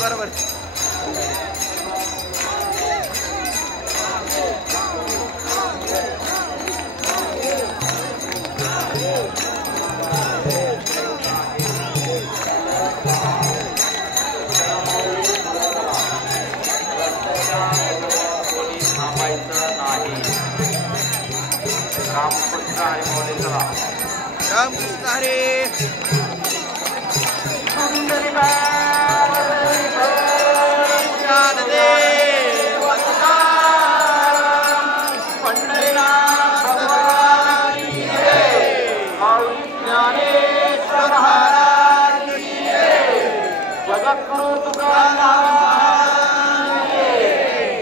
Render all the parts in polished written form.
बरोबर रामकृष्ण हरे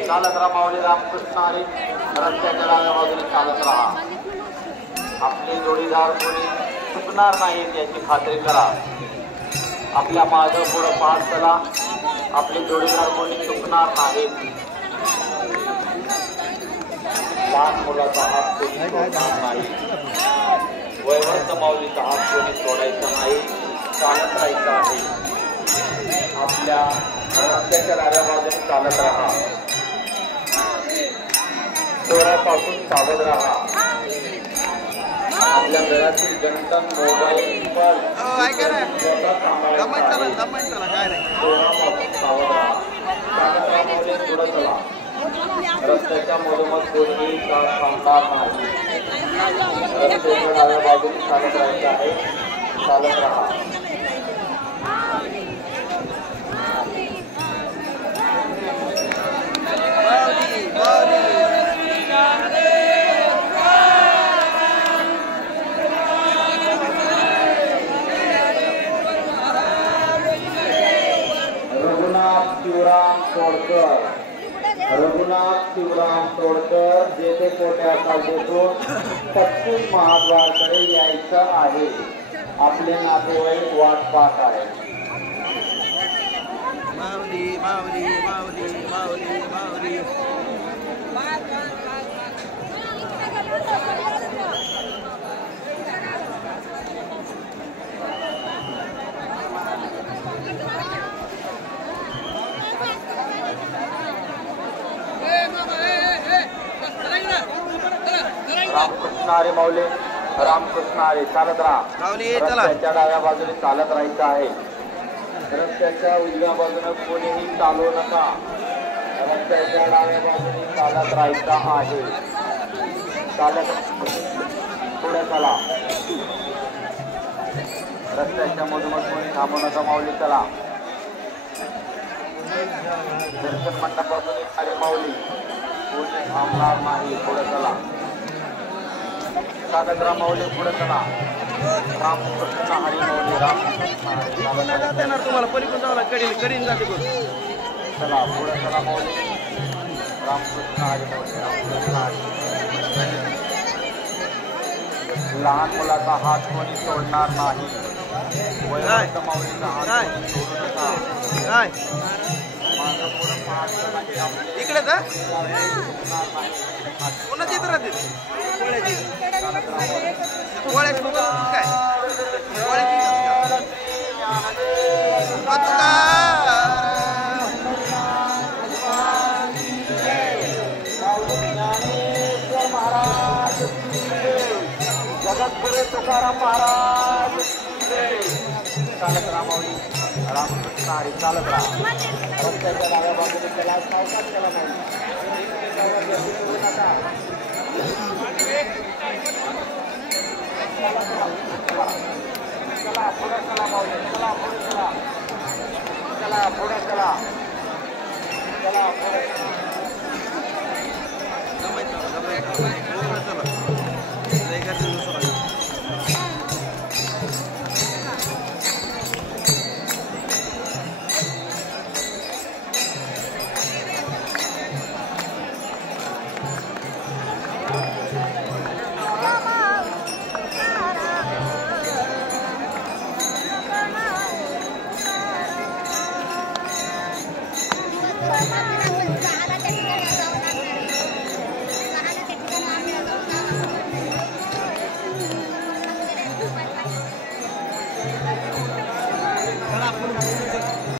चालत राहा माऊली रामकृष्ण हरी रस्त्याच्या डाव्या बाजूने चालत राहा आपले जोडीदार कोणी चुकणार नाहीत याची खात्री करा आपल्या मागे पुढे पाहत चला आपले जोडीदार कोणी चुकणार नाहीत लहान मुलाचा हात कोणी सोडणार नाही वयवृद्ध माऊलीचा हात कोणी सोडायचा नाही चालत राहायचं आहे आपल्या रस्त्याच्या डाव्या बाजूने चालत राहा चोरापासून सावध राहा आपल्या घरातील गंटन मोबाईल चोरापासून सावध राहा पुढे चला रस्त्याच्या मधोमध कोणीही त्रास थांबणार नाही रस्त्याच्या डाव्या बाजूने चालत राहायचं आहे चालत राहा रघुनाथ शिवराम तोडकर जेथे कोट्या देतो पश्चिम महाद्वारकडे यायचं आहे आपले नातेवाईक वाट पाहत आहेत माऊली माऊली माऊली माऊली माऊली रामकृष्ण हरी माऊली रामकृष्ण हरी चालत राहा रस्त्याच्या डाव्या बाजूने चालत राहायचं आहे रस्त्याच्या उजव्या बाजूने कोणीही चालू नका रस्त्याच्या डाव्या बाजूने चालत राहायचं आहे चालत पुढे चला रस्त्याच्या मधोमध कोणी थांबू नका माऊली चला दर्शन मंडपापासून येणारी माऊली कोणी थांबणार नाही पुढे चला चालत राहा माऊली पुढे चला रामकृष्ण हरी माऊली रामकृष्ण देणार तुम्हाला पलीकडून जावं लागेल कडीन जाते चला पुढे चला माऊली रामकृष्ण हरी माऊली रामकृष्ण हरी लहान मुलाचा हात कोणी सोडणार नाही वयस्क माऊलीचा हात सोडू नका इकडे जा कोणाची इथं राहते काय जगद्गुरु तुकाराम महाराज चालत राहा माऊली रामकृष्ण हरी चालत राहा रस्त्याच्या डाव्या बाजूने त्याला सावकाश केला नाही चला पुढे चला माऊली चला पुढे चला चला पुढे चला चला पुढे